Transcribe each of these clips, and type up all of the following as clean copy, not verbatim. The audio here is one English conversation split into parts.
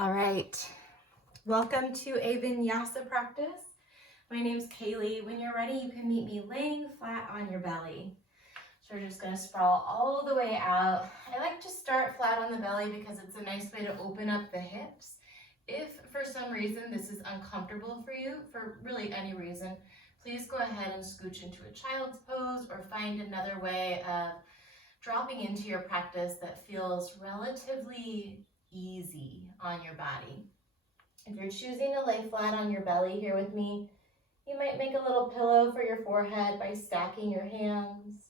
All right, welcome to a vinyasa practice. My name's Kaylee. When you're ready, you can meet me laying flat on your belly. So we're just gonna sprawl all the way out. I like to start flat on the belly because it's a nice way to open up the hips. If for some reason this is uncomfortable for you, for really any reason, please go ahead and scooch into a child's pose or find another way of dropping into your practice that feels relatively easy on your body. If you're choosing to lay flat on your belly here with me, you might make a little pillow for your forehead by stacking your hands.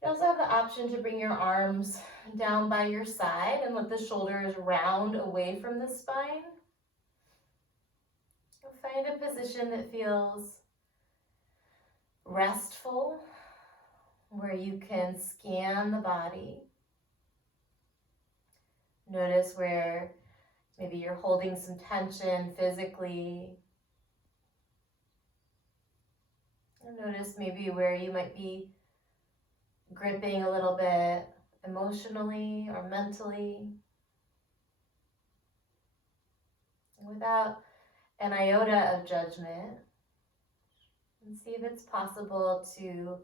You also have the option to bring your arms down by your side and let the shoulders round away from the spine. Find a position that feels restful, where you can scan the body. Notice where maybe you're holding some tension physically. Notice maybe where you might be gripping a little bit emotionally or mentally. Without an iota of judgment, and see if it's possible to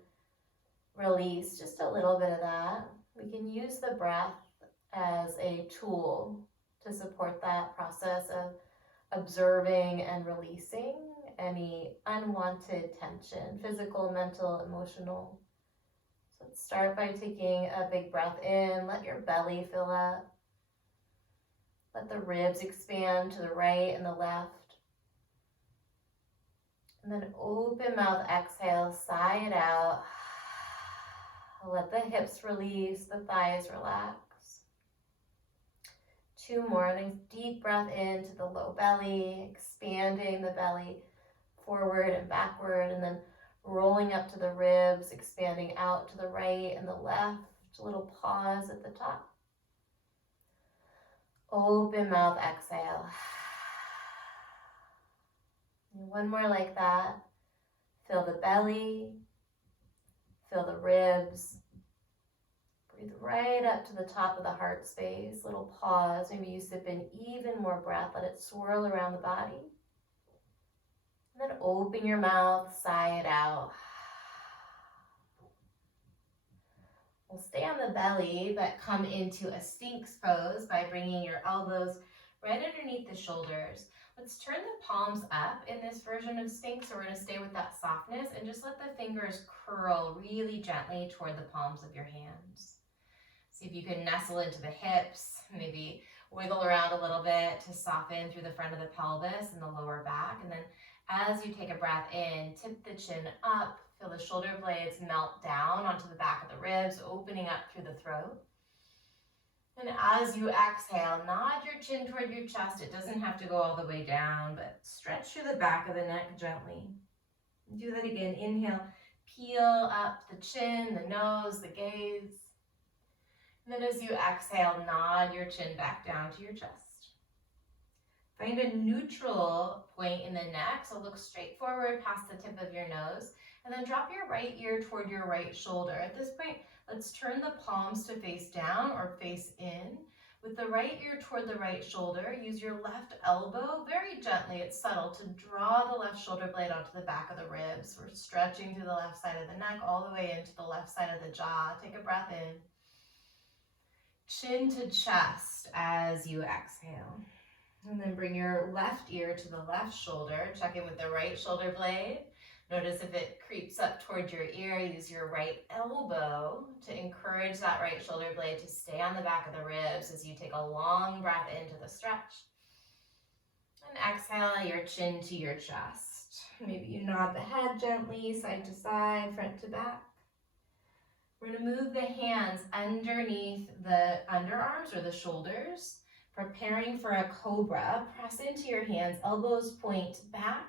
release just a little bit of that. We can use the breath as a tool to support that process of observing and releasing any unwanted tension, physical, mental, emotional. So let's start by taking a big breath in. Let your belly fill up. Let the ribs expand to the right and the left. And then open mouth, exhale, sigh it out. Let the hips release, the thighs relax. Two more, nice deep breath into the low belly, expanding the belly forward and backward, and then rolling up to the ribs, expanding out to the right and the left. A little pause at the top. Open mouth, exhale. And one more like that. Fill the belly, fill the ribs. Breathe right up to the top of the heart space. Little pause. Maybe you sip in even more breath. Let it swirl around the body. And then open your mouth, sigh it out. We'll stay on the belly, but come into a Sphinx pose by bringing your elbows right underneath the shoulders. Let's turn the palms up in this version of Sphinx, so we're going to stay with that softness and just let the fingers curl really gently toward the palms of your hands. See if you can nestle into the hips, maybe wiggle around a little bit to soften through the front of the pelvis and the lower back. And then as you take a breath in, tip the chin up, feel the shoulder blades melt down onto the back of the ribs, opening up through the throat. And as you exhale, nod your chin toward your chest. It doesn't have to go all the way down, but stretch through the back of the neck gently. Do that again. Inhale, peel up the chin, the nose, the gaze. And then as you exhale, nod your chin back down to your chest. Find a neutral point in the neck, so look straight forward past the tip of your nose, and then drop your right ear toward your right shoulder. At this point, let's turn the palms to face down or face in. With the right ear toward the right shoulder, use your left elbow very gently, it's subtle, to draw the left shoulder blade onto the back of the ribs. We're stretching through the left side of the neck all the way into the left side of the jaw. Take a breath in. Chin to chest as you exhale. And then bring your left ear to the left shoulder. Check in with the right shoulder blade. Notice if it creeps up toward your ear, use your right elbow to encourage that right shoulder blade to stay on the back of the ribs as you take a long breath into the stretch. And exhale your chin to your chest. Maybe you nod the head gently, side to side, front to back. We're going to move the hands underneath the underarms or the shoulders, preparing for a cobra. Press into your hands, elbows point back.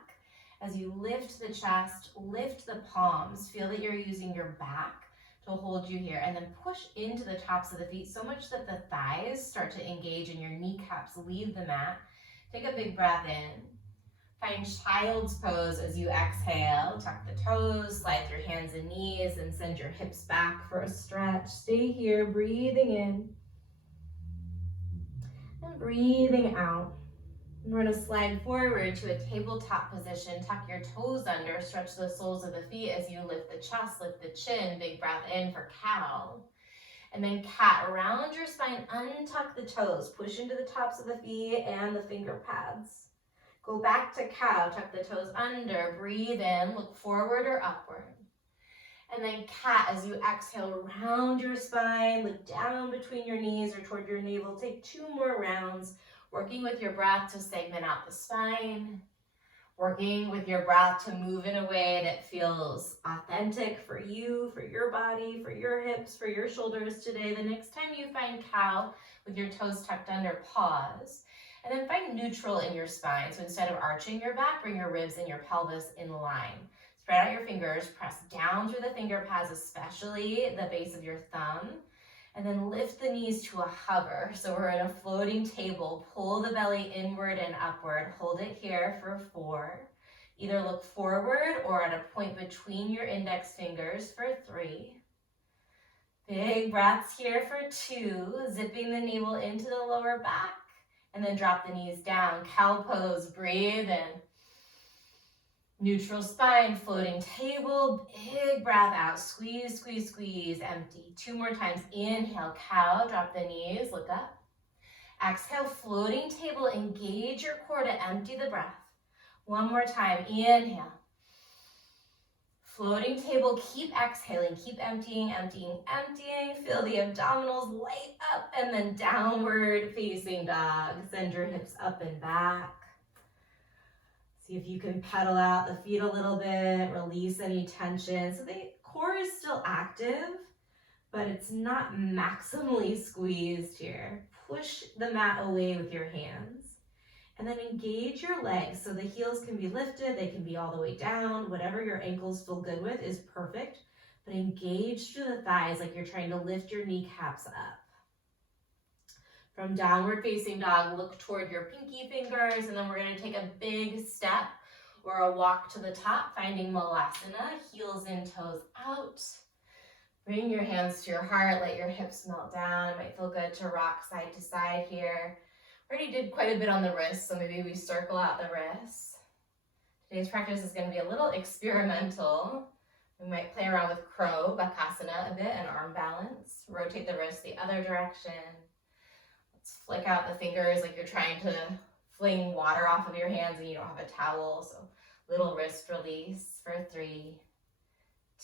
As you lift the chest, lift the palms. Feel that you're using your back to hold you here, and then push into the tops of the feet so much that the thighs start to engage and your kneecaps leave the mat. Take a big breath in. Find child's pose as you exhale. Tuck the toes, slide your hands and knees, and send your hips back for a stretch. Stay here, breathing in. And breathing out. We're going to slide forward to a tabletop position. Tuck your toes under, stretch the soles of the feet as you lift the chest, lift the chin. Big breath in for cow. And then cat, round your spine, untuck the toes, push into the tops of the feet and the finger pads. Go back to cow, tuck the toes under, breathe in, look forward or upward. And then cat, as you exhale, round your spine, look down between your knees or toward your navel. Take 2 more rounds, working with your breath to segment out the spine, working with your breath to move in a way that feels authentic for you, for your body, for your hips, for your shoulders today. The next time you find cow with your toes tucked under, pause. And then find neutral in your spine. So instead of arching your back, bring your ribs and your pelvis in line. Spread out your fingers, press down through the finger pads, especially the base of your thumb. And then lift the knees to a hover. So we're in a floating table. Pull the belly inward and upward. Hold it here for 4. Either look forward or at a point between your index fingers for 3. Big breaths here for 2. Zipping the navel into the lower back. And then drop the knees down. Cow pose, breathe in. Neutral spine, floating table, big breath out. Squeeze, squeeze, squeeze, empty. 2 more times. Inhale, cow, drop the knees, look up. Exhale, floating table, engage your core to empty the breath. 1 more time, inhale. Floating table, keep exhaling, keep emptying, emptying, emptying. Feel the abdominals light up and then downward facing dog. Send your hips up and back. See if you can pedal out the feet a little bit, release any tension. So the core is still active, but it's not maximally squeezed here. Push the mat away with your hands. And then engage your legs so the heels can be lifted, they can be all the way down. Whatever your ankles feel good with is perfect. But engage through the thighs like you're trying to lift your kneecaps up. From downward facing dog, look toward your pinky fingers, and then we're going to take a big step or a walk to the top, finding malasana, heels in, toes out. Bring your hands to your heart, let your hips melt down. It might feel good to rock side to side here. Already did quite a bit on the wrists, so maybe we circle out the wrists. Today's practice is going to be a little experimental. We might play around with crow, bakasana a bit, and arm balance. Rotate the wrists the other direction. Let's flick out the fingers like you're trying to fling water off of your hands and you don't have a towel. So little wrist release for 3,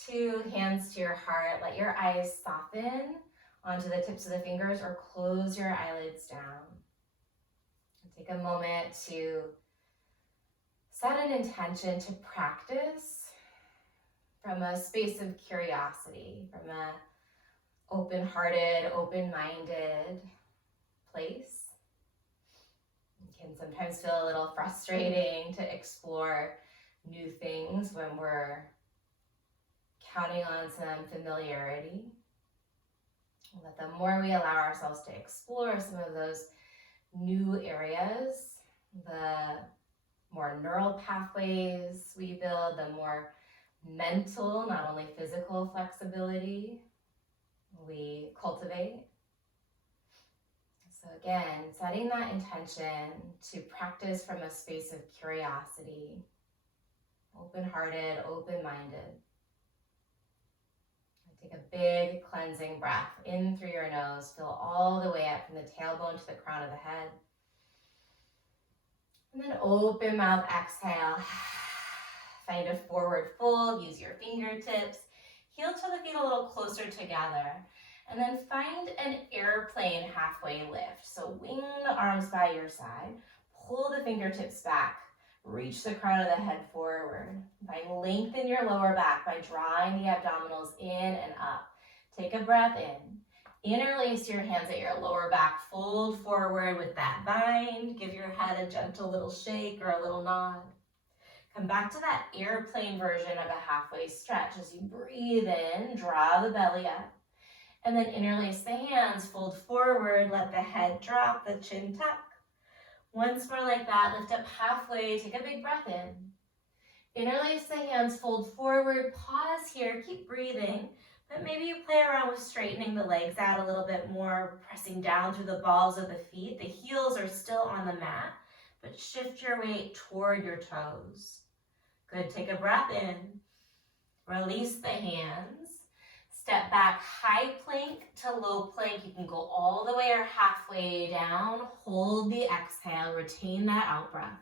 2, hands to your heart. Let your eyes soften onto the tips of the fingers or close your eyelids down. Take a moment to set an intention to practice from a space of curiosity, from an open-hearted, open-minded place. It can sometimes feel a little frustrating to explore new things when we're counting on some familiarity. But the more we allow ourselves to explore some of those new areas, the more neural pathways we build, the more mental, not only physical flexibility we cultivate. So again, setting that intention to practice from a space of curiosity, open-hearted, open-minded. Take a big cleansing breath in through your nose. Fill all the way up from the tailbone to the crown of the head. And then open mouth, exhale. Find a forward fold. Use your fingertips. Heel to the feet a little closer together. And then find an airplane halfway lift. So wing the arms by your side. Pull the fingertips back. Reach the crown of the head forward. Lengthen your lower back by drawing the abdominals in and up. Take a breath in. Interlace your hands at your lower back. Fold forward with that bind. Give your head a gentle little shake or a little nod. Come back to that airplane version of a halfway stretch as you breathe in. Draw the belly up. And then interlace the hands. Fold forward. Let the head drop, the chin tuck. Once more like that, lift up halfway, take a big breath in. Interlace the hands, fold forward, pause here, keep breathing. But maybe you play around with straightening the legs out a little bit more, pressing down through the balls of the feet. The heels are still on the mat, but shift your weight toward your toes. Good, take a breath in. Release the hands. Step back, high plank to low plank. You can go all the way or halfway down. Hold the exhale, retain that out breath.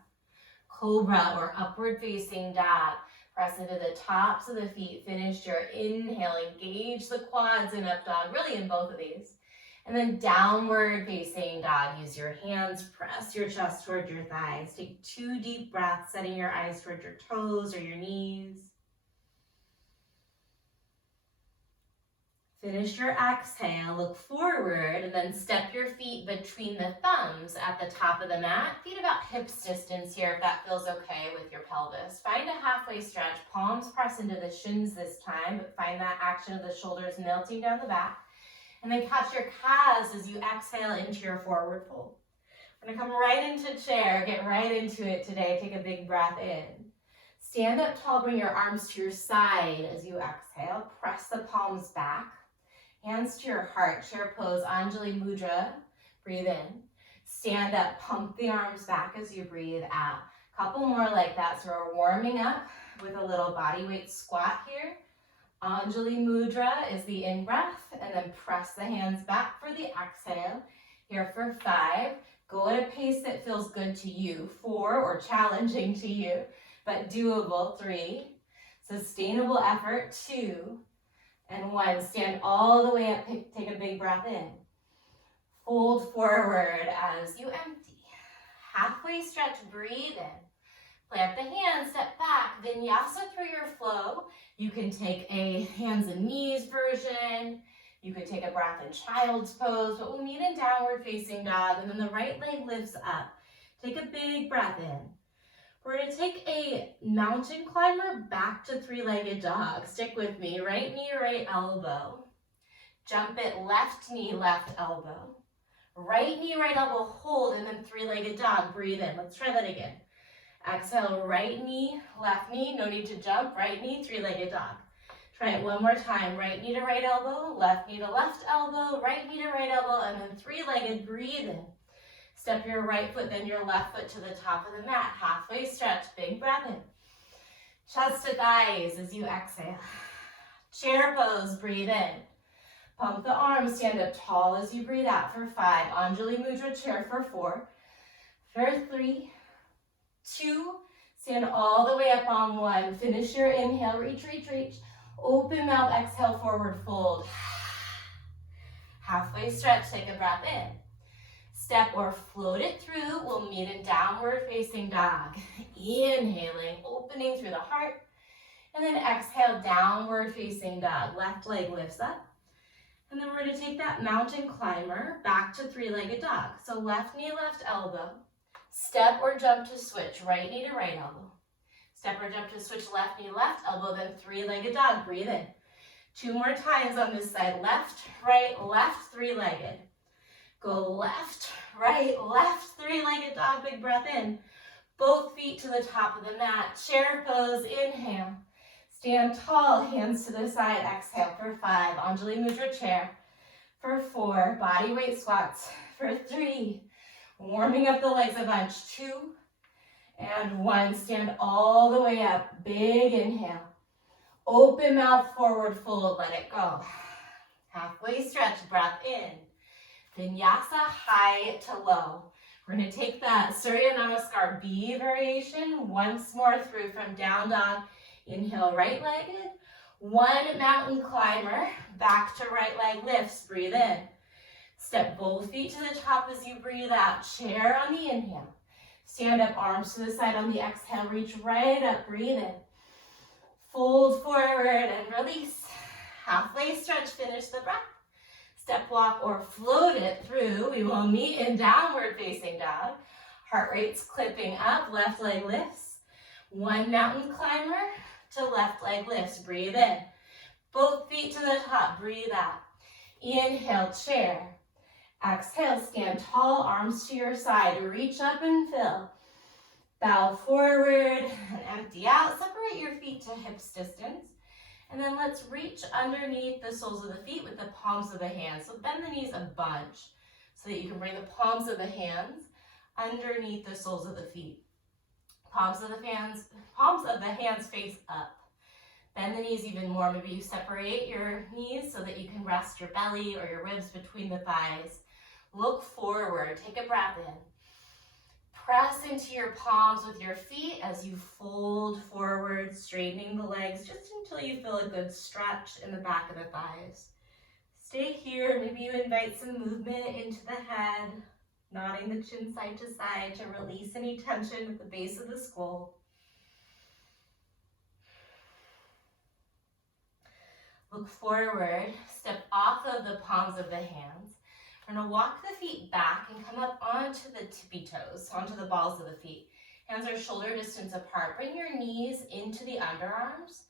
Cobra or upward facing dog. Press into the tops of the feet. Finish your inhale. Engage the quads in up dog, really in both of these. And then downward facing dog. Use your hands, press your chest towards your thighs. Take 2 deep breaths, setting your eyes towards your toes or your knees. Finish your exhale, look forward, and then step your feet between the thumbs at the top of the mat. Feet about hips distance here if that feels okay with your pelvis. Find a halfway stretch. Palms press into the shins this time, but find that action of the shoulders melting down the back. And then catch your calves as you exhale into your forward fold. We're gonna come right into chair, get right into it today. Take a big breath in. Stand up tall, bring your arms to your side as you exhale. Press the palms back. Hands to your heart, chair pose, Anjali Mudra. Breathe in. Stand up, pump the arms back as you breathe out. Couple more like that, so we're warming up with a little body weight squat here. Anjali Mudra is the in-breath, and then press the hands back for the exhale. Here for 5. Go at a pace that feels good to you. 4, or challenging to you, but doable. 3. Sustainable effort. 2. And 1, stand all the way up, take a big breath in. Fold forward as you empty. Halfway stretch, breathe in. Plant the hands, step back, vinyasa through your flow. You can take a hands and knees version. You could take a breath in child's pose, but we'll meet in downward facing dog, and then the right leg lifts up. Take a big breath in. We're gonna take a mountain climber back to 3-legged dog. Stick with me, right knee, right elbow. Jump it, left knee, left elbow. Right knee, right elbow, hold, and then 3-legged dog, breathe in. Let's try that again. Exhale, right knee, left knee, no need to jump, right knee, 3-legged dog. Try it one more time, right knee to right elbow, left knee to left elbow, right knee to right elbow, and then 3-legged, breathe in. Step your right foot, then your left foot to the top of the mat. Halfway stretch, big breath in. Chest to thighs as you exhale. Chair pose, breathe in. Pump the arms, stand up tall as you breathe out for 5. Anjali Mudra chair for 4. For 3, 2, stand all the way up on 1. Finish your inhale, reach, reach, reach. Open mouth, exhale, forward fold. Halfway stretch, take a breath in. Step or float it through. We'll meet in downward facing dog. Inhaling, opening through the heart. And then exhale, downward facing dog. Left leg lifts up. And then we're going to take that mountain climber back to 3-legged dog. So left knee, left elbow. Step or jump to switch. Right knee to right elbow. Step or jump to switch left knee, left elbow, then 3-legged dog. Breathe in. 2 more times on this side. Left, 3-legged. Go left, 3-legged dog, big breath in. Both feet to the top of the mat. Chair pose, inhale. Stand tall, hands to the side, exhale for 5. Anjali Mudra chair. For 4, body weight squats. For 3, warming up the legs a bunch. 2, and 1. Stand all the way up, big inhale. Open mouth, forward fold, let it go. Halfway stretch, breath in. Vinyasa, high to low. We're going to take that Surya Namaskar B variation once more through from down dog. Inhale, right-legged. 1 mountain climber, back to right leg lifts. Breathe in. Step both feet to the top as you breathe out. Chair on the inhale. Stand up, arms to the side on the exhale. Reach right up, breathe in. Fold forward and release. Halfway stretch, finish the breath. Step walk or float it through. We will meet in downward facing dog. Heart rate's clipping up, left leg lifts. 1 mountain climber to left leg lifts. Breathe in. Both feet to the top, breathe out. Inhale, chair. Exhale, stand tall, arms to your side. Reach up and fill. Bow forward and empty out. Separate your feet to hips distance. And then let's reach underneath the soles of the feet with the palms of the hands. So bend the knees a bunch so that you can bring the palms of the hands underneath the soles of the feet. Palms of the hands face up. Bend the knees even more. Maybe you separate your knees so that you can rest your belly or your ribs between the thighs. Look forward. Take a breath in. Press into your palms with your feet as you fold forward, straightening the legs just until you feel a good stretch in the back of the thighs. Stay here. Maybe you invite some movement into the head, nodding the chin side to side to release any tension at the base of the skull. Look forward, step off of the palms of the hands. We're gonna walk the feet back and come up onto the tippy toes, onto the balls of the feet. Hands are shoulder distance apart. Bring your knees into the underarms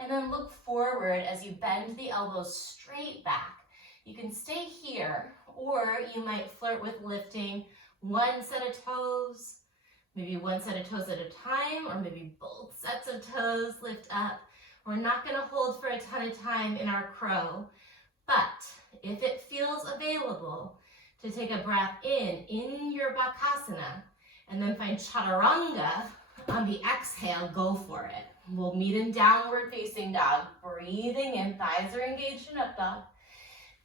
and then look forward as you bend the elbows straight back. You can stay here, or you might flirt with lifting one set of toes, maybe one set of toes at a time, or maybe both sets of toes lift up. We're not going to hold for a ton of time in our crow, but if it feels available to take a breath in your bakasana, and then find chaturanga on the exhale, go for it. We'll meet in downward facing dog. Breathing in, thighs are engaged in up dog.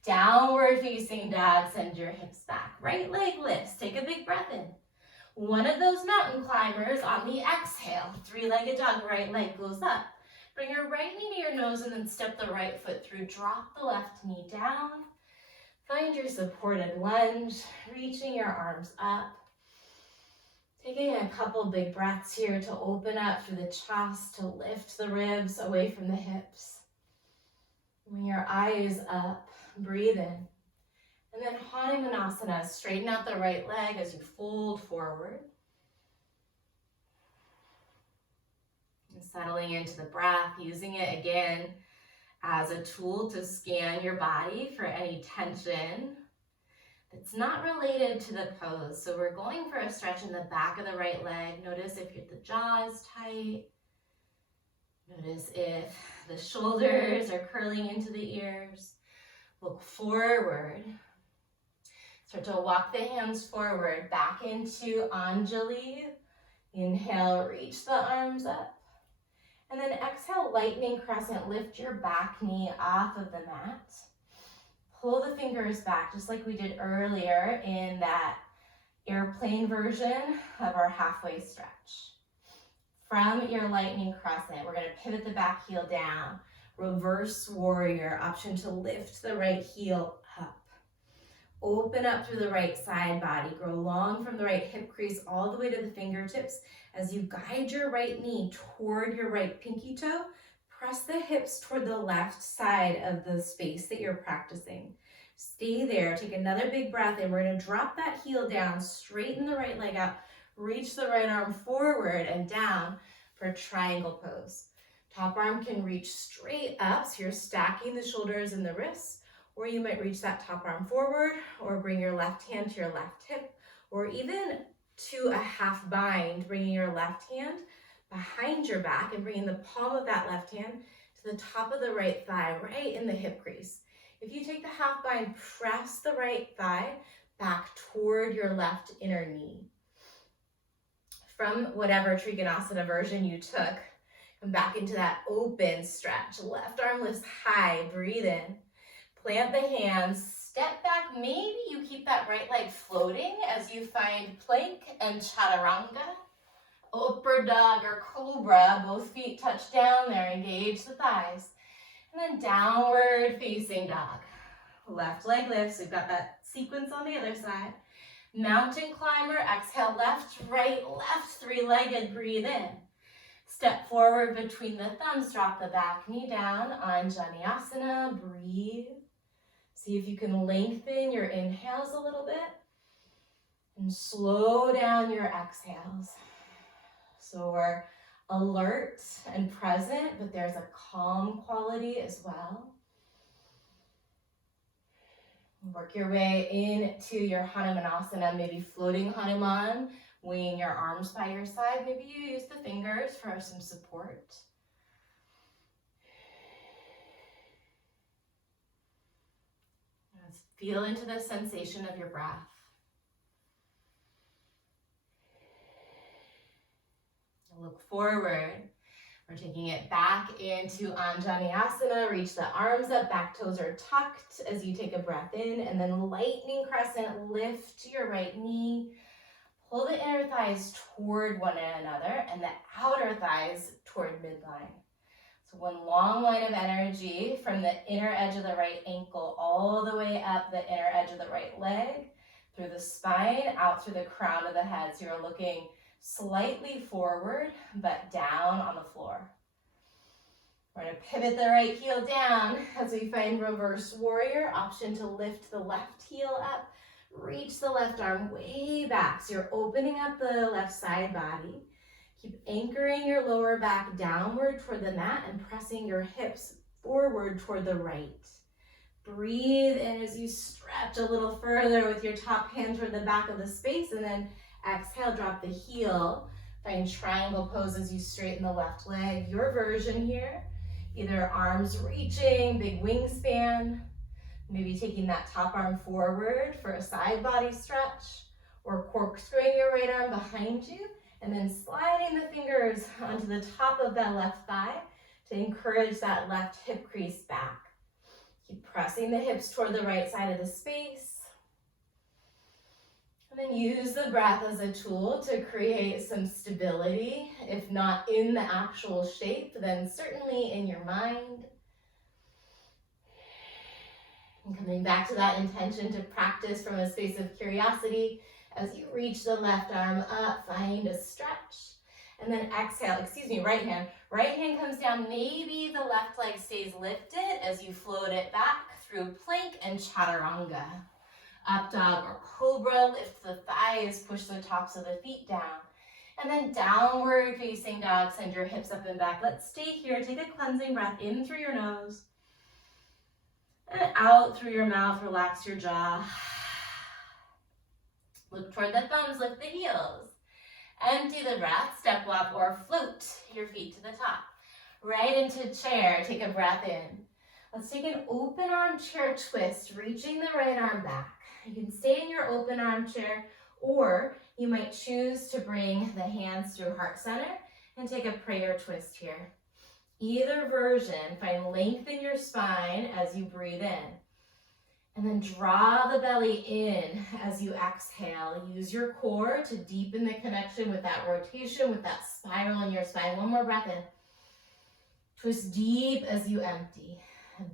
Downward facing dog, send your hips back. Right leg lifts, take a big breath in. One of those mountain climbers on the exhale, three-legged dog, right leg goes up. Bring your right knee to your nose and then step the right foot through. Drop the left knee down. Find your supported lunge, reaching your arms up. Taking a couple big breaths here to open up through the chest, to lift the ribs away from the hips. When your eyes up, breathe in. And then Hanumanasana, straighten out the right leg as you fold forward. And settling into the breath, using it again as a tool to scan your body for any tension that's not related to the pose. So we're going for a stretch in the back of the right leg. Notice if the jaw is tight. Notice if the shoulders are curling into the ears. Look forward. Start to walk the hands forward, back into Anjali. Inhale, reach the arms up. And then exhale, lightning crescent. Lift your back knee off of the mat. Pull the fingers back, just like we did earlier in that airplane version of our halfway stretch. From your lightning crescent, we're gonna pivot the back heel down. Reverse warrior, option to lift the right heel up. Open up through the right side body. Grow long from the right hip crease all the way to the fingertips. As you guide your right knee toward your right pinky toe, press the hips toward the left side of the space that you're practicing. Stay there. Take another big breath in. We're going to drop that heel down, straighten the right leg out, reach the right arm forward and down for triangle pose. Top arm can reach straight up, so you're stacking the shoulders and the wrists, or you might reach that top arm forward, or bring your left hand to your left hip, or even to a half bind, bringing your left hand behind your back and bringing the palm of that left hand to the top of the right thigh, right in the hip crease. If you take the half bind, press the right thigh back toward your left inner knee. From whatever Trikonasana version you took, come back into that open stretch. Left arm lifts high, breathe in. Plant the hands, step back. Maybe you keep that right leg floating as you find plank and chaturanga. Upward dog or cobra, both feet touch down there, engage the thighs. And then downward facing dog. Left leg lifts, we've got that sequence on the other side. Mountain climber, exhale, left, right, left, three-legged, breathe in. Step forward between the thumbs, drop the back knee down, Anjaneyasana, breathe. See if you can lengthen your inhales a little bit and slow down your exhales. So we're alert and present, but there's a calm quality as well. Work your way into your Hanumanasana, maybe floating Hanuman, winging your arms by your side. Maybe you use the fingers for some support. Feel into the sensation of your breath. Look forward. We're taking it back into Anjaneyasana. Reach the arms up, back toes are tucked as you take a breath in, and then lightning crescent, lift your right knee. Pull the inner thighs toward one another and the outer thighs toward midline. So one long line of energy from the inner edge of the right ankle all the way up the inner edge of the right leg, through the spine, out through the crown of the head. So you're looking slightly forward, but down on the floor. We're going to pivot the right heel down as we find reverse warrior. Option to lift the left heel up. Reach the left arm way back. So you're opening up the left side body. Keep anchoring your lower back downward toward the mat and pressing your hips forward toward the right. Breathe in as you stretch a little further with your top hand toward the back of the space, and then exhale, drop the heel. Find triangle pose as you straighten the left leg. Your version here, either arms reaching, big wingspan, maybe taking that top arm forward for a side body stretch, or corkscrewing your right arm behind you, and then sliding the fingers onto the top of that left thigh to encourage that left hip crease back. Keep pressing the hips toward the right side of the space. And then use the breath as a tool to create some stability, if not in the actual shape, then certainly in your mind. And coming back to that intention to practice from a space of curiosity, as you reach the left arm up, find a stretch. And then exhale, right hand. Right hand comes down, maybe the left leg stays lifted as you float it back through plank and chaturanga. Up dog or cobra, lift the thighs, push the tops of the feet down. And then downward facing dog, send your hips up and back. Let's stay here, take a cleansing breath in through your nose. And out through your mouth, relax your jaw. Look toward the thumbs, lift the heels. Empty the breath, step up or float your feet to the top. Right into chair, take a breath in. Let's take an open arm chair twist, reaching the right arm back. You can stay in your open arm chair, or you might choose to bring the hands through heart center and take a prayer twist here. Either version, find length in your spine as you breathe in. And then draw the belly in as you exhale. Use your core to deepen the connection with that rotation, with that spiral in your spine. One more breath in. Twist deep as you empty.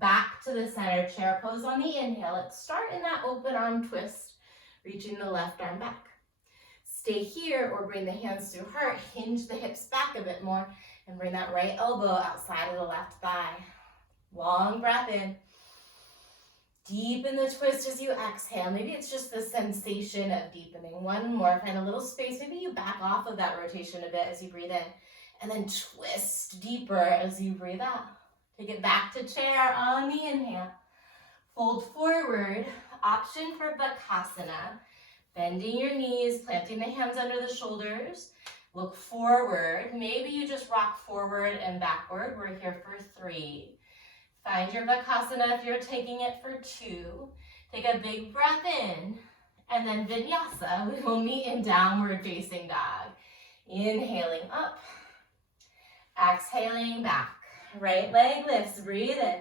Back to the center chair pose on the inhale. Let's start in that open arm twist, reaching the left arm back. Stay here or bring the hands through heart. Hinge the hips back a bit more and bring that right elbow outside of the left thigh. Long breath in. Deepen the twist as you exhale. Maybe it's just the sensation of deepening. One more, find a little space. Maybe you back off of that rotation a bit as you breathe in. And then twist deeper as you breathe out. Take it back to chair on the inhale. Fold forward, option for bakasana. Bending your knees, planting the hands under the shoulders. Look forward. Maybe you just rock forward and backward. We're here for 3. Find your bakasana if you're taking it for 2. Take a big breath in, and then vinyasa. We will meet in downward facing dog. Inhaling up, exhaling back. Right leg lifts, breathe in.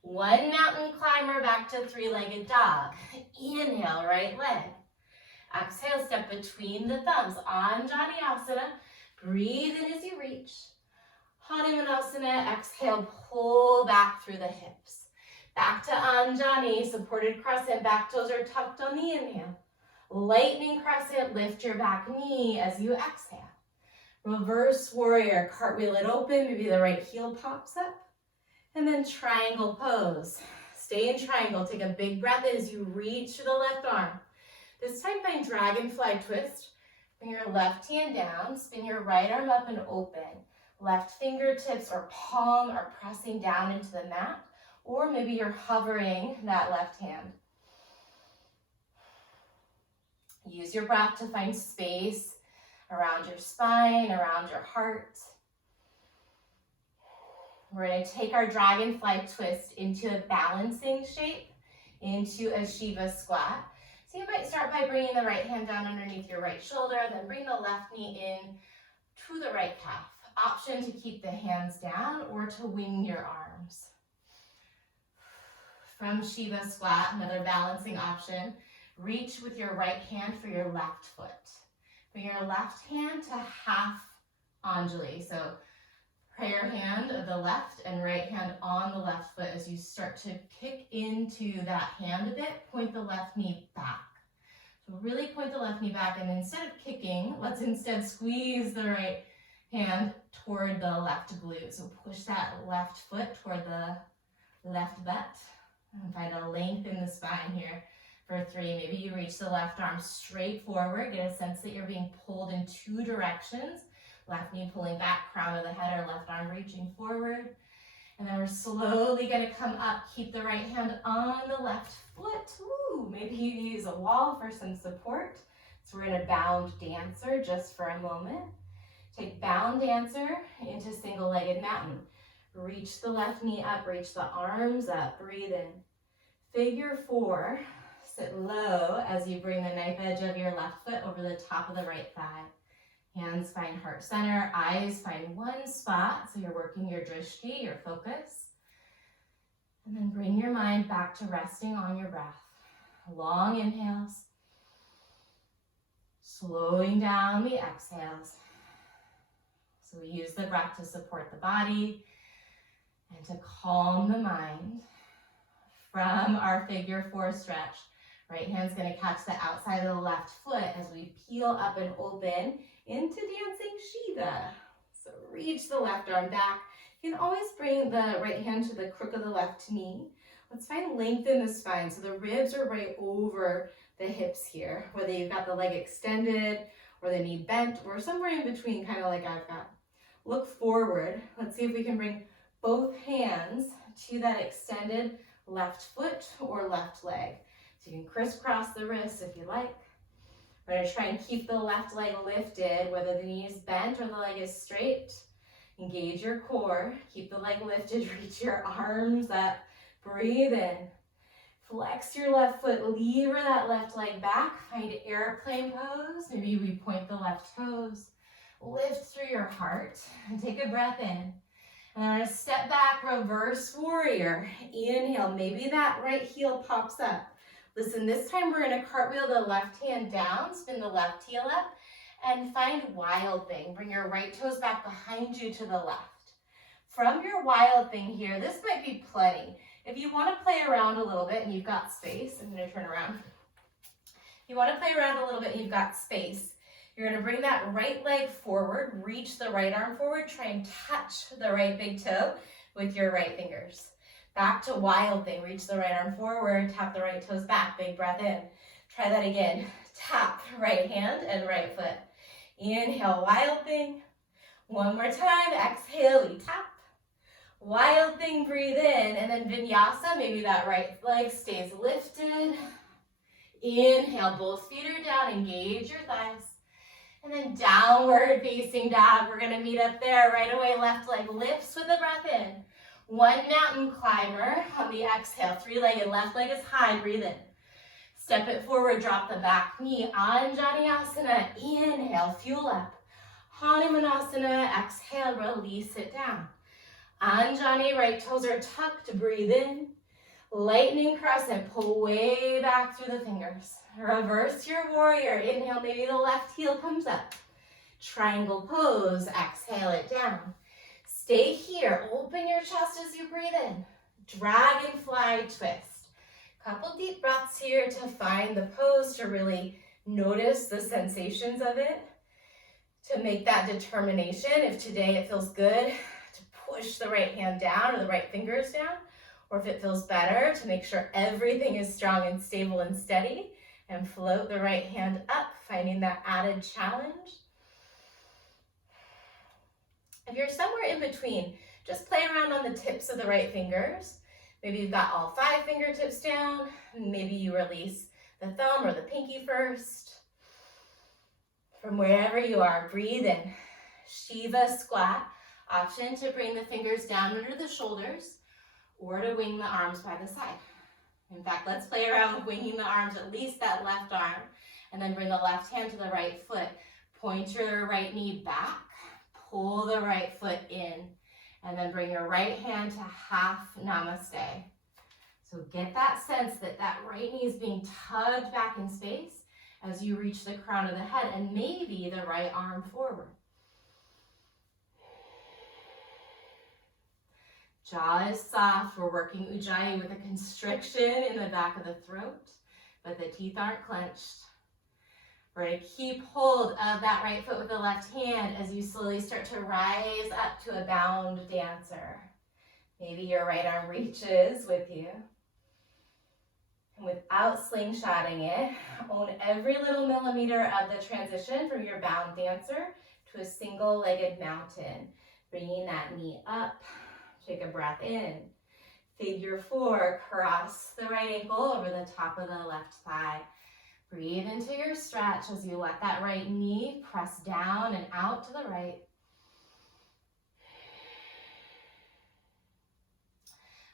One mountain climber back to 3-legged dog. Inhale, right leg. Exhale, step between the thumbs. Anjaneyasana. Breathe in as you reach. Hanumanasana, exhale, pull back through the hips. Back to Anjani, supported crescent, back toes are tucked on the inhale. Lightning crescent, lift your back knee as you exhale. Reverse warrior, cartwheel it open, maybe the right heel pops up. And then triangle pose. Stay in triangle, take a big breath in as you reach to the left arm. This time find dragonfly twist. Bring your left hand down, spin your right arm up and open. Left fingertips or palm are pressing down into the mat, or maybe you're hovering that left hand. Use your breath to find space around your spine, around your heart. We're going to take our dragonfly twist into a balancing shape into a Shiva squat. So you might start by bringing the right hand down underneath your right shoulder, then bring the left knee in to the right calf. Option to keep the hands down or to wing your arms. From Shiva squat, another balancing option, reach with your right hand for your left foot. Bring your left hand to half Anjali. So prayer hand of the left and right hand on the left foot as you start to kick into that hand a bit, point the left knee back. So really point the left knee back, and instead of kicking, let's instead squeeze the right hand toward the left glute. So push that left foot toward the left butt and find a length in the spine here. For 3, maybe you reach the left arm straight forward. Get a sense that you're being pulled in 2 directions. Left knee pulling back, crown of the head, or left arm reaching forward. And then we're slowly going to come up. Keep the right hand on the left foot. Ooh, maybe you use a wall for some support. So we're in a bound dancer just for a moment. Take bound dancer into single-legged mountain. Reach the left knee up, reach the arms up, breathe in. Figure 4, sit low as you bring the knife edge of your left foot over the top of the right thigh. Hands find heart center, eyes find one spot, so you're working your drishti, your focus. And then bring your mind back to resting on your breath. Long inhales, slowing down the exhales. So we use the breath to support the body and to calm the mind. From our figure 4 stretch, right hand's going to catch the outside of the left foot as we peel up and open into dancing Shiva. So reach the left arm back. You can always bring the right hand to the crook of the left knee. Let's find length in the spine. So the ribs are right over the hips here, whether you've got the leg extended or the knee bent or somewhere in between, kind of like I've got. Look forward. Let's see if we can bring both hands to that extended left foot or left leg. So you can crisscross the wrists if you like. We're going to try and keep the left leg lifted, whether the knee is bent or the leg is straight. Engage your core. Keep the leg lifted. Reach your arms up. Breathe in. Flex your left foot. Lever that left leg back. Find airplane pose. Maybe we point the left toes. Lift through your heart and take a breath in. And I'm going to step back, reverse warrior. Inhale. Maybe that right heel pops up. Listen, this time we're going to cartwheel the left hand down, spin the left heel up, and find wild thing. Bring your right toes back behind you to the left. From your wild thing here, this might be plenty. If you want to play around a little bit and you've got space, I'm going to turn around. If you want to play around a little bit and you've got space, you're going to bring that right leg forward, reach the right arm forward, try and touch the right big toe with your right fingers. Back to wild thing, reach the right arm forward, tap the right toes back, big breath in. Try that again. Tap right hand and right foot. Inhale, wild thing. One more time, exhale, we tap. Wild thing, breathe in, and then vinyasa, maybe that right leg stays lifted. Inhale, both feet are down, engage your thighs. And then downward facing dog, we're gonna meet up there. Right away, left leg lifts with a breath in. One mountain climber on the exhale, 3-legged, left leg is high, breathe in. Step it forward, drop the back knee, Anjaneyasana, inhale, fuel up. Hanumanasana, exhale, release it down. Anjani, right toes are tucked, breathe in. Lightning crescent, pull way back through the fingers. Reverse your warrior, inhale, maybe the left heel comes up. Triangle pose, exhale it down. Stay here, open your chest as you breathe in. Dragonfly twist. Couple deep breaths here to find the pose, to really notice the sensations of it, to make that determination. If today it feels good, to push the right hand down or the right fingers down, or if it feels better, to make sure everything is strong and stable and steady, and float the right hand up, finding that added challenge. If you're somewhere in between, just play around on the tips of the right fingers. Maybe you've got all 5 fingertips down. Maybe you release the thumb or the pinky first. From wherever you are, breathe in. Shiva squat. Option to bring the fingers down under the shoulders or to wing the arms by the side. In fact, let's play around with winging the arms, at least that left arm, and then bring the left hand to the right foot. Point your right knee back, pull the right foot in, and then bring your right hand to half namaste. So get that sense that that right knee is being tugged back in space as you reach the crown of the head, and maybe the right arm forward. Jaw is soft. We're working Ujjayi with a constriction in the back of the throat, but the teeth aren't clenched. We're going to keep hold of that right foot with the left hand as you slowly start to rise up to a bound dancer. Maybe your right arm reaches with you. And without slingshotting it, own every little millimeter of the transition from your bound dancer to a single-legged mountain. Bringing that knee up. Take a breath in. Figure 4, cross the right ankle over the top of the left thigh. Breathe into your stretch as you let that right knee press down and out to the right.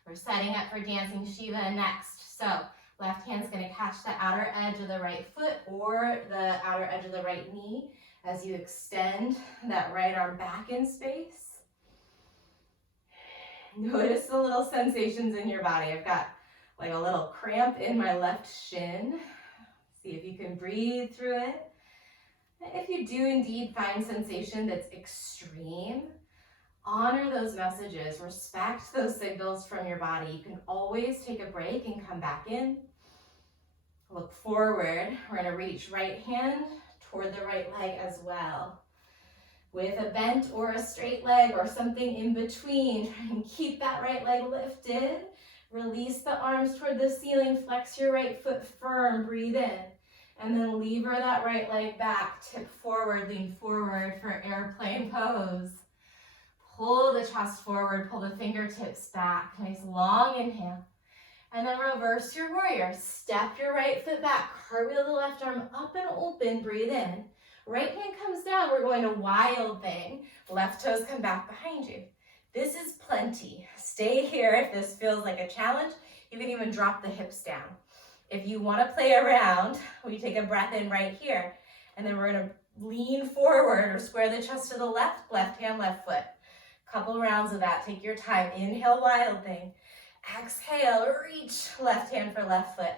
We're setting up for dancing Shiva next. So left hand's going to catch the outer edge of the right foot or the outer edge of the right knee as you extend that right arm back in space. Notice the little sensations in your body. I've got like a little cramp in my left shin. See if you can breathe through it. If you do indeed find sensation that's extreme, honor those messages, respect those signals from your body. You can always take a break and come back in. Look forward. We're going to reach right hand toward the right leg as well. With a bent or a straight leg or something in between, try and keep that right leg lifted. Release the arms toward the ceiling, flex your right foot firm, breathe in. And then lever that right leg back, tip forward, lean forward for airplane pose. Pull the chest forward, pull the fingertips back. Nice long inhale. And then reverse your warrior. Step your right foot back, cartwheel the left arm up and open, breathe in. Right hand comes down, we're going to wild thing. Left toes come back behind you. This is plenty. Stay here if this feels like a challenge. You can even drop the hips down. If you want to play around, we take a breath in right here, and then we're going to lean forward or square the chest to the left, left hand, left foot. Couple rounds of that. Take your time. Inhale, wild thing. Exhale, reach left hand for left foot.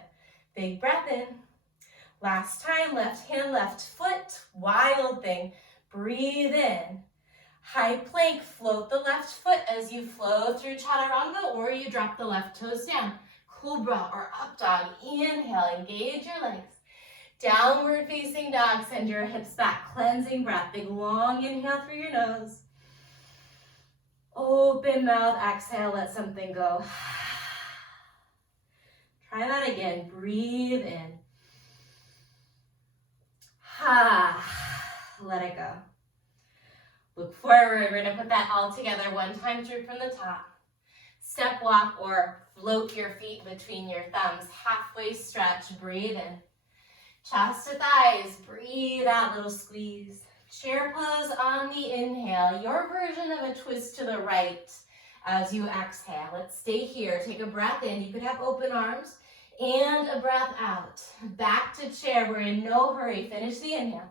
Big breath in. Last time, left hand, left foot, wild thing. Breathe in. High plank, float the left foot as you flow through chaturanga, or you drop the left toes down. Cobra or up dog. Inhale, engage your legs. Downward facing dog, send your hips back. Cleansing breath, big long inhale through your nose. Open mouth, exhale, let something go. Try that again, breathe in. Let it go. Look forward. We're going to put that all together one time through from the top. Step walk or float your feet between your thumbs. Halfway stretch. Breathe in. Chest to thighs. Breathe out. Little squeeze. Chair pose on the inhale. Your version of a twist to the right as you exhale. Let's stay here. Take a breath in. You could have open arms. And a breath out. Back to chair. We're in no hurry. Finish the inhale.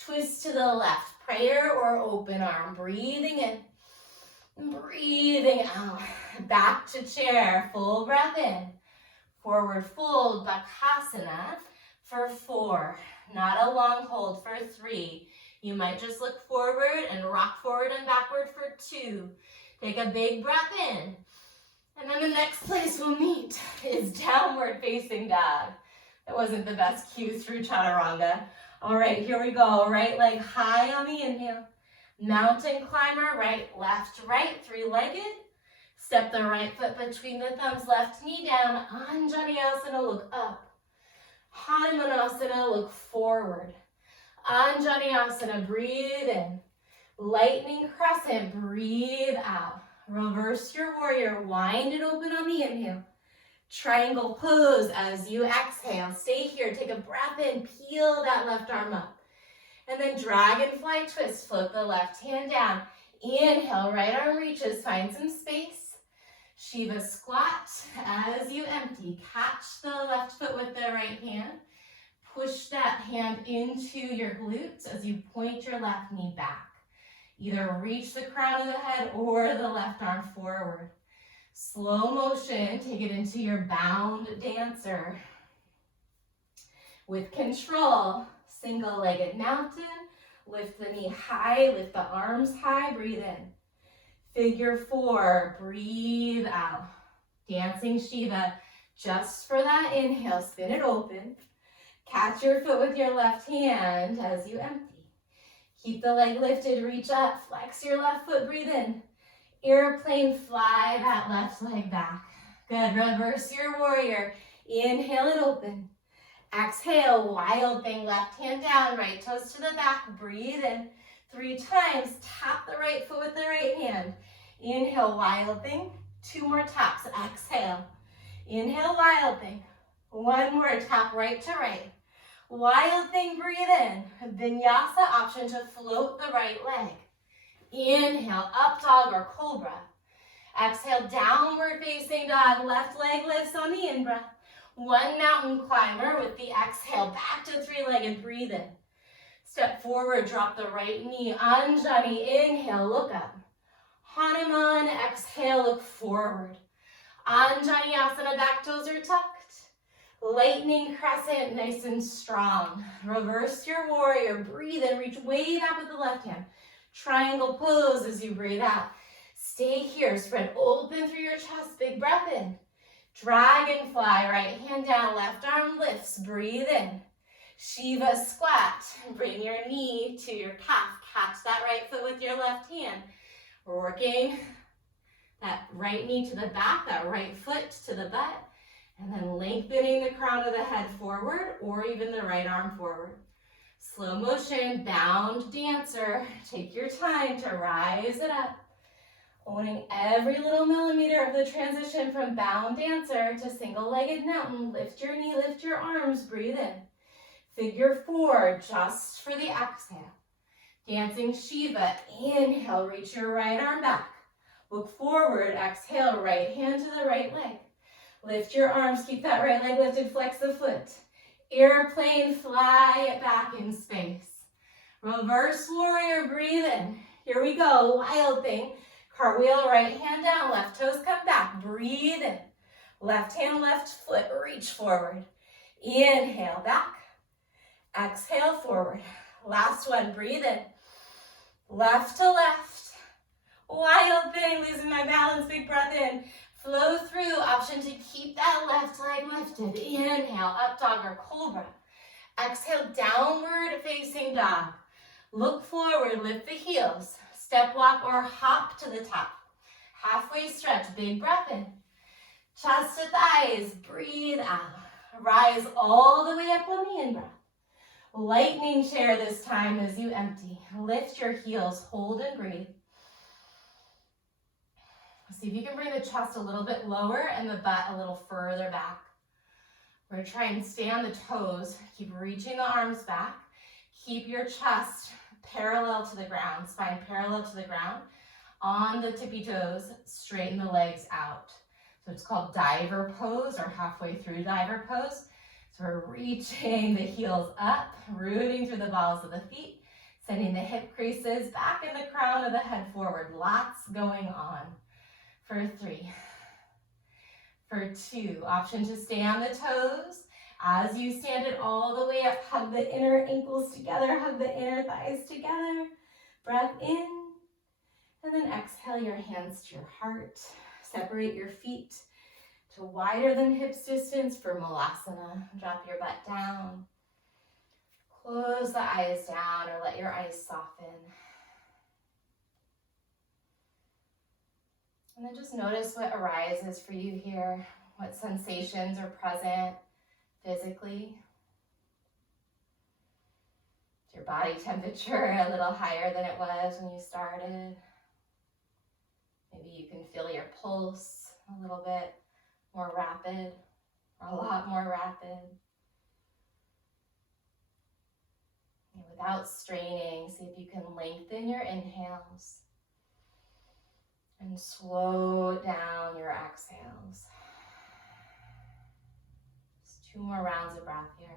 Twist to the left. Prayer or open arm. Breathing in. Breathing out. Back to chair. Full breath in. Forward fold. Bakasana for 4. Not a long hold for 3. You might just look forward and rock forward and backward for 2. Take a big breath in. And then the next place we'll meet is downward facing dog. That wasn't the best cue through chaturanga. All right, here we go. Right leg high on the inhale. Mountain climber, right, 3-legged. Step the right foot between the thumbs, left knee down. Anjaneyasana, look up. Hanumanasana, look forward. Anjaneyasana, breathe in. Lightning crescent, breathe out. Reverse your warrior, wind it open on the inhale. Triangle pose as you exhale. Stay here, take a breath in, peel that left arm up. And then dragonfly twist, float the left hand down. Inhale, right arm reaches, find some space. Shiva squat as you empty. Catch the left foot with the right hand. Push that hand into your glutes as you point your left knee back. Either reach the crown of the head or the left arm forward. Slow motion, take it into your bound dancer. With control, single-legged mountain. Lift the knee high, lift the arms high, breathe in. Figure 4, breathe out. Dancing Shiva, just for that inhale, spin it open. Catch your foot with your left hand as you empty. Keep the leg lifted, reach up, flex your left foot, breathe in. Airplane, fly that left leg back. Good, reverse your warrior. Inhale it open. Exhale, wild thing, left hand down, right toes to the back, breathe in. 3 times, tap the right foot with the right hand. Inhale, wild thing, 2 more taps, exhale. Inhale, wild thing. 1 more, tap right to right. Wild thing, breathe in. Vinyasa, option to float the right leg. Inhale, up dog or cobra. Exhale, downward facing dog, left leg lifts on the in-breath. 1 mountain climber with the exhale, back to 3-legged, breathe in. Step forward, drop the right knee, Anjani, inhale, look up. Hanuman, exhale, look forward. Anjani Asana, back toes are tucked. Lightning crescent, nice and strong. Reverse your warrior, breathe in, reach way back with the left hand. Triangle pose as you breathe out. Stay here, spread open through your chest, big breath in. Dragonfly, right hand down, left arm lifts, breathe in. Shiva squat, bring your knee to your calf. Catch that right foot with your left hand. We're working that right knee to the back, that right foot to the butt, and then lengthening the crown of the head forward or even the right arm forward. Slow motion, bound dancer. Take your time to rise it up. Owning every little millimeter of the transition from bound dancer to single-legged mountain. Lift your knee, lift your arms, breathe in. Figure 4, just for the exhale. Dancing Shiva, inhale, reach your right arm back. Look forward, exhale, right hand to the right leg. Lift your arms, keep that right leg lifted, flex the foot. Airplane, fly it back in space. Reverse warrior, breathe in. Here we go, wild thing. Cartwheel, right hand down, left toes come back, breathe in. Left hand, left foot, reach forward. Inhale, back. Exhale, forward. Last one, breathe in. Left to left. Wild thing, losing my balance, big breath in. Flow through, option to keep that left leg lifted. Inhale, up dog or cobra. Exhale, downward facing dog. Look forward, lift the heels. Step walk or hop to the top. Halfway stretch, big breath in. Chest to thighs, breathe out. Rise all the way up on the in-breath. Lightning chair this time as you empty. Lift your heels, hold and breathe. See if you can bring the chest a little bit lower and the butt a little further back. We're going to try and stay on the toes. Keep reaching the arms back. Keep your chest parallel to the ground, spine parallel to the ground. On the tippy toes, straighten the legs out. So it's called diver pose or halfway through diver pose. So we're reaching the heels up, rooting through the balls of the feet, sending the hip creases back and the crown of the head forward. Lots going on. For 3, for 2, option to stay on the toes. As you stand it all the way up, hug the inner ankles together, hug the inner thighs together. Breath in, and then exhale your hands to your heart. Separate your feet to wider than hips distance for Malasana. Drop your butt down. Close the eyes down or let your eyes soften. And then just notice what arises for you here, what sensations are present physically. Is your body temperature a little higher than it was when you started? Maybe you can feel your pulse a little bit more rapid, or a lot more rapid. And without straining, see if you can lengthen your inhales. And slow down your exhales. Just 2 more rounds of breath here.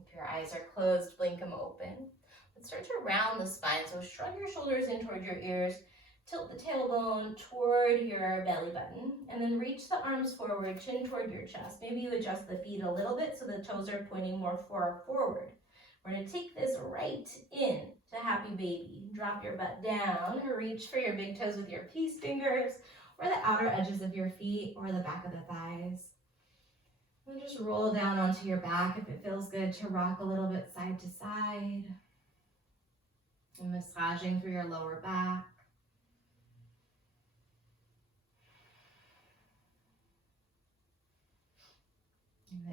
If your eyes are closed, blink them open. Let's start to round the spine. So shrug your shoulders in toward your ears. Tilt the tailbone toward your belly button, and then reach the arms forward, chin toward your chest. Maybe you adjust the feet a little bit so the toes are pointing more far forward. We're going to take this right in to happy baby. Drop your butt down, reach for your big toes with your peace fingers, or the outer edges of your feet, or the back of the thighs. And just roll down onto your back if it feels good to rock a little bit side to side. And massaging through your lower back.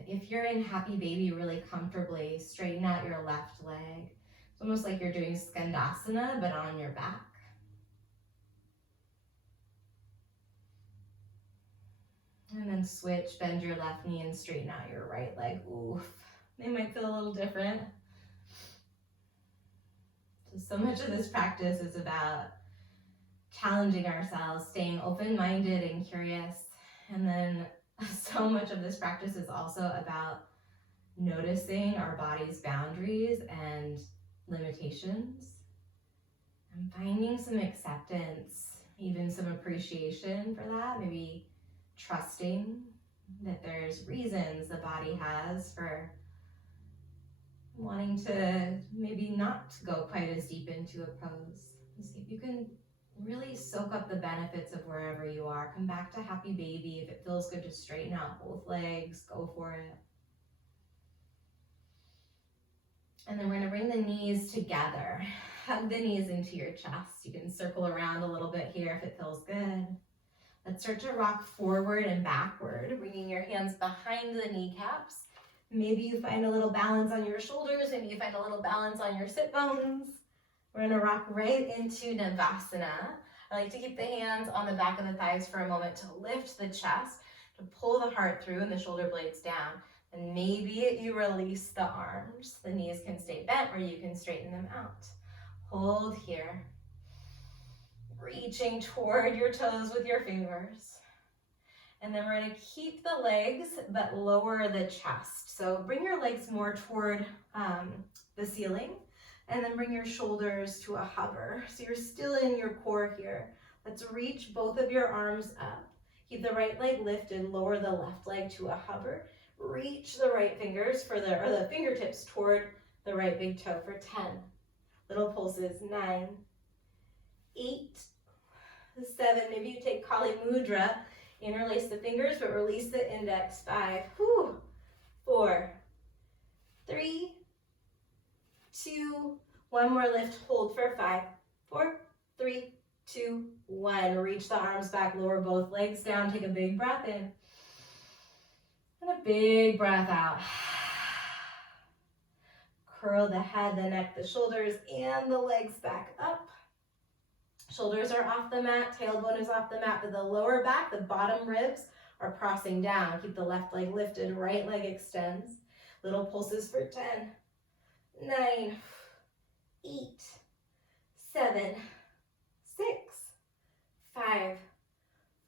If you're in happy baby really comfortably, straighten out your left leg. It's almost like you're doing skandasana, but on your back. And then switch, bend your left knee and straighten out your right leg. Oof, they might feel a little different. So much of this practice is about challenging ourselves, staying open-minded and curious. And then so much of this practice is also about noticing our body's boundaries and limitations and finding some acceptance, even some appreciation for that, maybe trusting that there's reasons the body has for wanting to maybe not go quite as deep into a pose. See if you can really soak up the benefits of wherever you are. Come back to happy baby. If it feels good to straighten out both legs, go for it. And then we're going to bring the knees together. Hug the knees into your chest. You can circle around a little bit here if it feels good. Let's start to rock forward and backward, bringing your hands behind the kneecaps. Maybe you find a little balance on your shoulders. Maybe you find a little balance on your sit bones. We're going to rock right into Navasana. I like to keep the hands on the back of the thighs for a moment to lift the chest, to pull the heart through and the shoulder blades down. And maybe you release the arms. The knees can stay bent or you can straighten them out. Hold here. Reaching toward your toes with your fingers. And then we're going to keep the legs but lower the chest. So bring your legs more toward the ceiling and then bring your shoulders to a hover. So you're still in your core here. Let's reach both of your arms up. Keep the right leg lifted, lower the left leg to a hover. Reach the right fingers or the fingertips toward the right big toe for 10. Little pulses, 9, 8, 7. Maybe you take Kali Mudra, interlace the fingers, but release the index. 5, 4, 3, 2, one more lift, hold for 5, 4, 3, 2, 1. Reach the arms back, lower both legs down, take a big breath in. And a big breath out. Curl the head, the neck, the shoulders, and the legs back up. Shoulders are off the mat, tailbone is off the mat, but the lower back, the bottom ribs are crossing down. Keep the left leg lifted, right leg extends. Little pulses for 10, 9, 8, 7, 6, 5,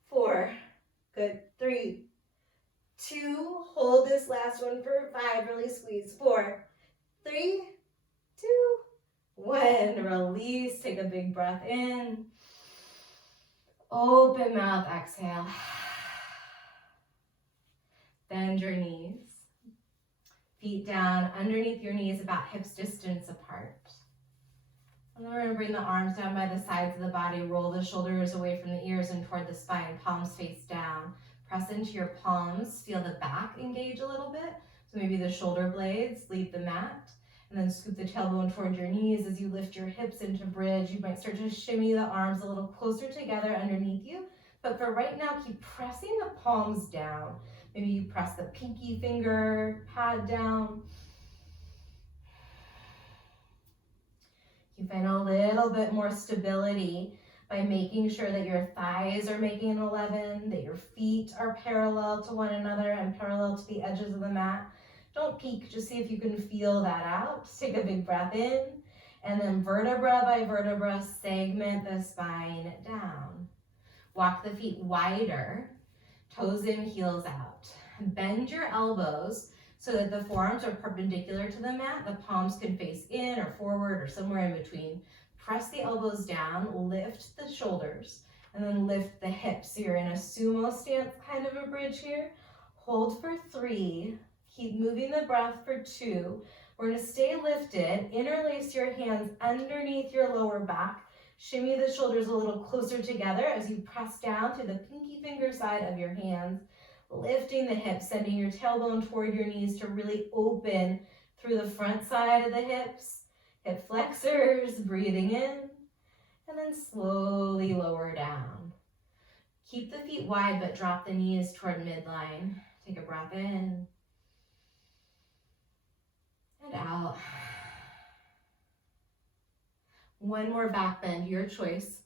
4, good, 3, 2, hold this last one for 5, really squeeze, 4, 3, 2, 1, release, take a big breath in, open mouth, exhale, bend your knees, feet down, underneath your knees about hips distance apart. And then we're going to bring the arms down by the sides of the body, roll the shoulders away from the ears and toward the spine, palms face down. Press into your palms, feel the back engage a little bit. So maybe the shoulder blades leave the mat. And then scoop the tailbone toward your knees as you lift your hips into bridge. You might start to shimmy the arms a little closer together underneath you. But for right now, keep pressing the palms down. Maybe you press the pinky finger pad down. You find a little bit more stability by making sure that your thighs are making an 11, that your feet are parallel to one another and parallel to the edges of the mat. Don't peek, just see if you can feel that out. Just take a big breath in, and then vertebra by vertebra, segment the spine down. Walk the feet wider, toes in, heels out. Bend your elbows so that the forearms are perpendicular to the mat. The palms can face in or forward or somewhere in between. Press the elbows down, lift the shoulders, and then lift the hips. So you're in a sumo stance, kind of a bridge here. Hold for 3. Keep moving the breath for 2. We're going to stay lifted. Interlace your hands underneath your lower back. Shimmy the shoulders a little closer together as you press down through the pinky finger side of your hands, lifting the hips, sending your tailbone toward your knees to really open through the front side of the hips. Hip flexors, breathing in, and then slowly lower down. Keep the feet wide, but drop the knees toward midline. Take a breath in and out. One more back bend, your choice.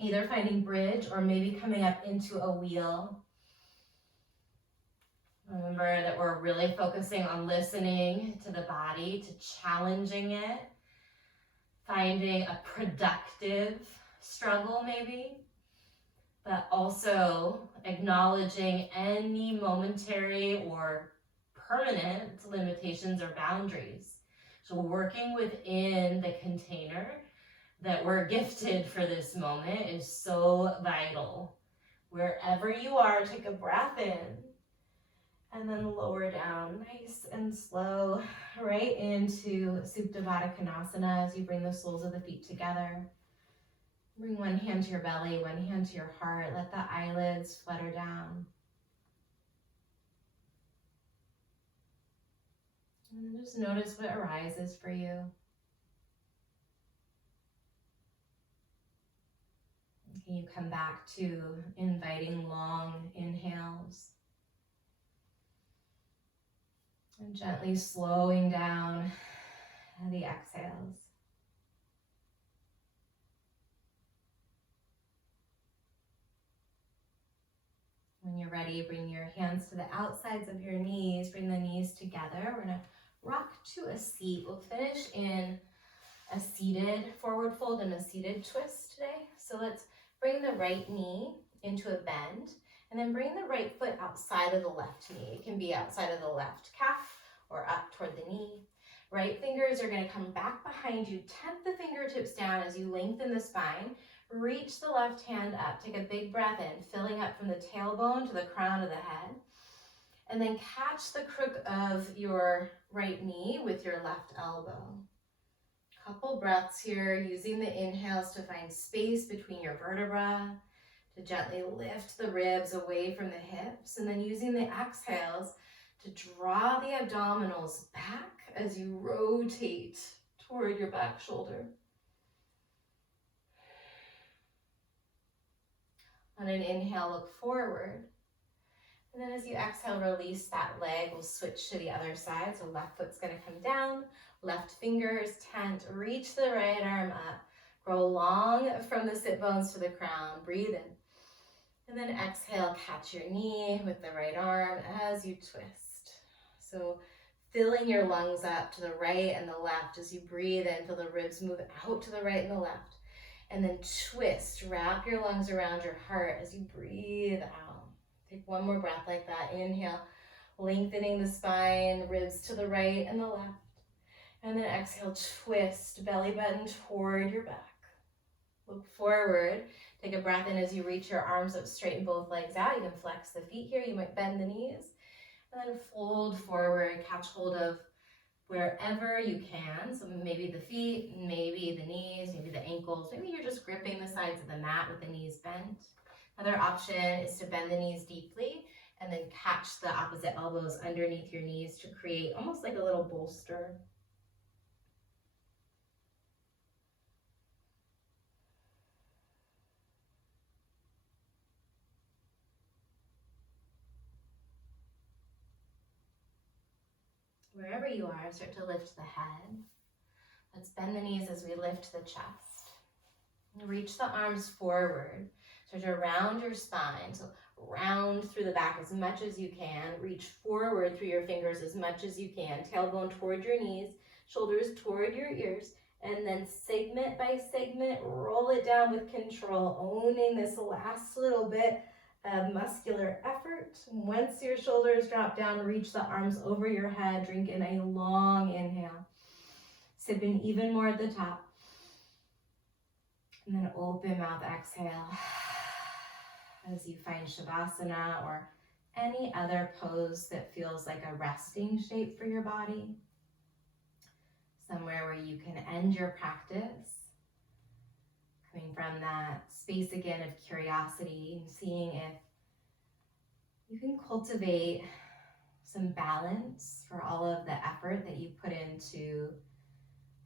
Either finding bridge or maybe coming up into a wheel. Remember that we're really focusing on listening to the body, to challenging it, finding a productive struggle maybe, but also acknowledging any momentary or permanent limitations or boundaries. So working within the container that we're gifted for this moment is so vital. Wherever you are, take a breath in and then lower down nice and slow right into Supta Baddha Konasana as you bring the soles of the feet together. Bring one hand to your belly, one hand to your heart. Let the eyelids flutter down. And then just notice what arises for you. Can you come back to inviting long inhales and gently slowing down the exhales. When you're ready, bring your hands to the outsides of your knees. Bring the knees together. We're going to rock to a seat. We'll finish in a seated forward fold and a seated twist today. So let's bring the right knee into a bend and then bring the right foot outside of the left knee. It can be outside of the left calf or up toward the knee. Right fingers are going to come back behind you. Temp the fingertips down as you lengthen the spine. Reach the left hand up. Take a big breath in, filling up from the tailbone to the crown of the head. And then catch the crook of your right knee with your left elbow. Couple breaths here, using the inhales to find space between your vertebrae, to gently lift the ribs away from the hips, and then using the exhales to draw the abdominals back as you rotate toward your back shoulder. On an inhale, look forward. And then as you exhale, release that leg. We'll switch to the other side. So left foot's going to come down, left fingers tent, reach the right arm up, grow long from the sit bones to the crown. Breathe in. And then exhale, catch your knee with the right arm as you twist. So filling your lungs up to the right and the left as you breathe in, feel the ribs move out to the right and the left. And then twist, wrap your lungs around your heart as you breathe out. Take one more breath like that. Inhale, lengthening the spine, ribs to the right and the left. And then exhale, twist, belly button toward your back. Look forward. Take a breath in as you reach your arms up, straighten both legs out. You can flex the feet here. You might bend the knees. And then fold forward, catch hold of wherever you can. So maybe the feet, maybe the knees, maybe the ankles. Maybe you're just gripping the sides of the mat with the knees bent. Another option is to bend the knees deeply and then catch the opposite elbows underneath your knees to create almost like a little bolster. Wherever you are, start to lift the head. Let's bend the knees as we lift the chest. Reach the arms forward. Start to round your spine. So round through the back as much as you can. Reach forward through your fingers as much as you can. Tailbone toward your knees, shoulders toward your ears. And then segment by segment, roll it down with control, owning this last little bit of muscular effort. Once your shoulders drop down, reach the arms over your head. Drink in a long inhale. Sipping even more at the top. And then open mouth, exhale. As you find Shavasana or any other pose that feels like a resting shape for your body. Somewhere where you can end your practice. Coming from that space again of curiosity and seeing if you can cultivate some balance for all of the effort that you put into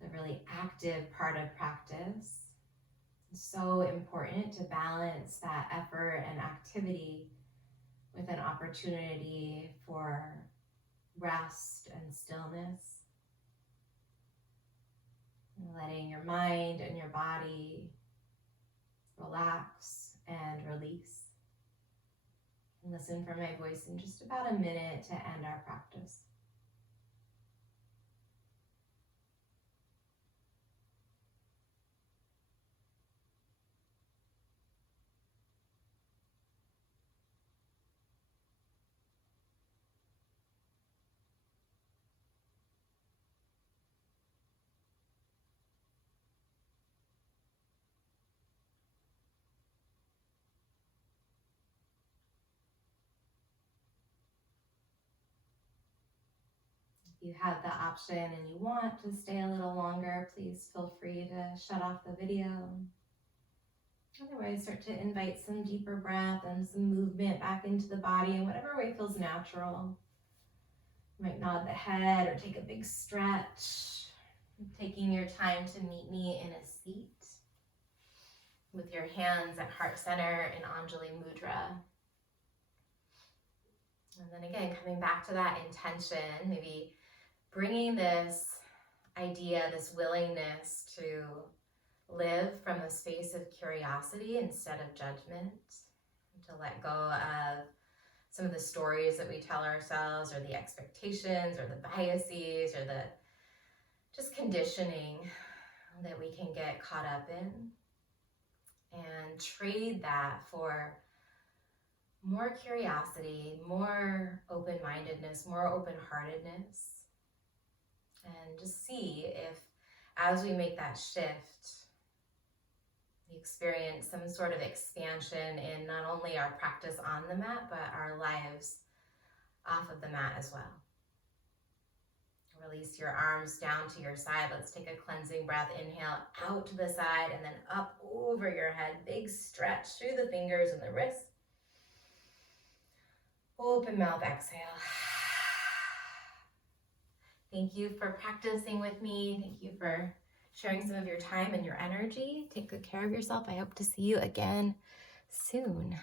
the really active part of practice. It's so important to balance that effort and activity with an opportunity for rest and stillness. And letting your mind and your body relax and release. And listen for my voice in just about a minute to end our practice. If you have the option and you want to stay a little longer, please feel free to shut off the video. Otherwise, start to invite some deeper breath and some movement back into the body in whatever way feels natural. You might nod the head or take a big stretch. Taking your time to meet me in a seat with your hands at heart center in Anjali Mudra. And then again, coming back to that intention, maybe bringing this idea, this willingness to live from a space of curiosity instead of judgment, to let go of some of the stories that we tell ourselves or the expectations or the biases or the just conditioning that we can get caught up in, and trade that for more curiosity, more open-mindedness, more open-heartedness, and just see if as we make that shift, we experience some sort of expansion in not only our practice on the mat, but our lives off of the mat as well. Release your arms down to your side. Let's take a cleansing breath. Inhale out to the side and then up over your head. Big stretch through the fingers and the wrists. Open mouth, exhale. Thank you for practicing with me. Thank you for sharing some of your time and your energy. Take good care of yourself. I hope to see you again soon.